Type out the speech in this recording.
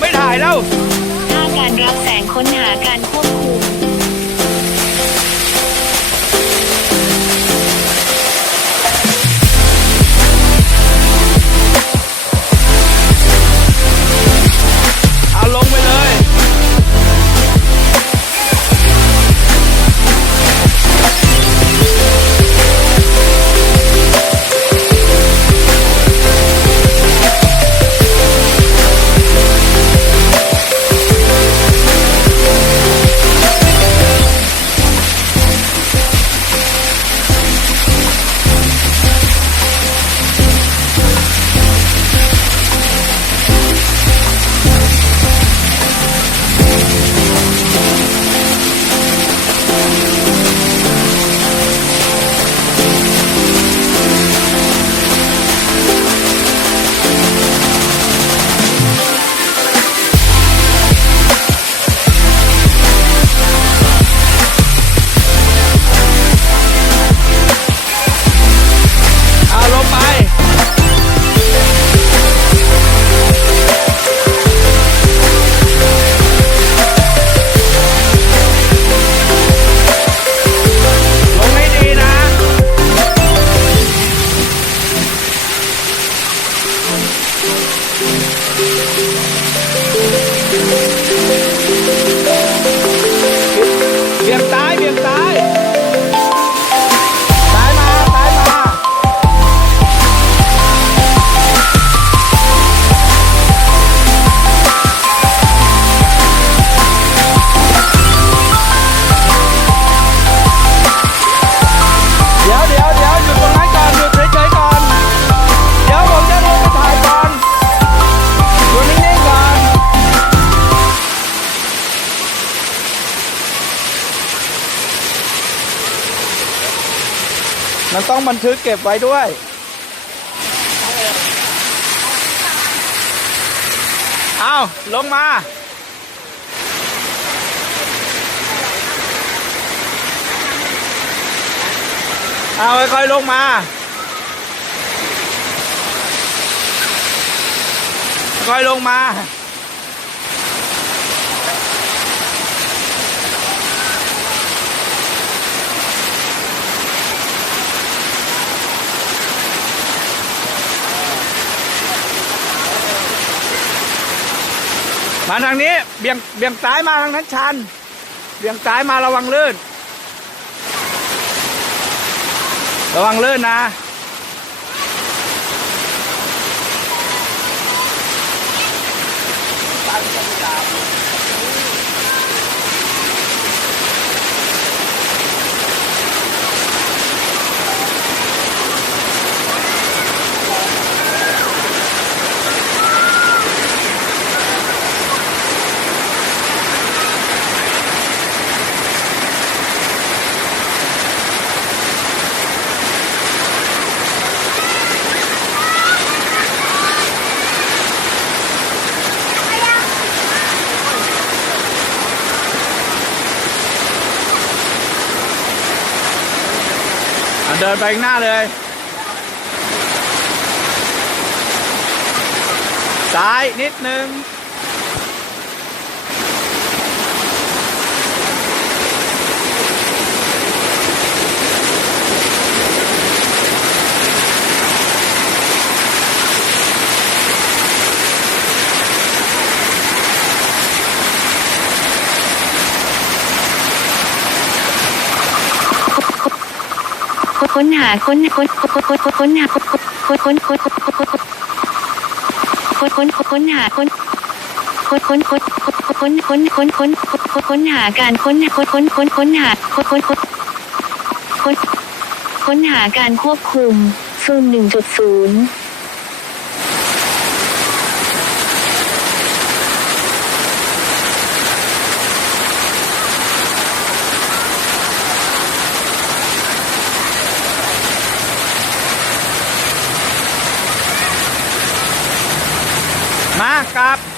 ไม่ถ่ายแล้ว ค่าการรับแสงค้นหาการควบคุม Música มันต้องบันทึกเก็บไว้ด้วย เอาลงมา เอาค่อยๆลงมา ค่อยๆลงมา มาทางนี้ เบี่ยงเบี่ยงซ้ายมาทางนั้นชัน เบี่ยงซ้ายมาระวังลื่น ระวังลื่นนะอะ เดินไปข้างหน้าเลย ซ้ายนิดนึง ค้นหาค้นค้นค้นค้นค้นหาค้นค้นค้นค้นค้นค้นค้นค้นหาค้นค้นค้นค้นค้นค้นค้นค้นค้นหาการค้นค้นค้นค้นค้นหาค้นค้นค้นค้นค้นหาการควบคุมซูมหนึ่งจุดศูนย์ กรับ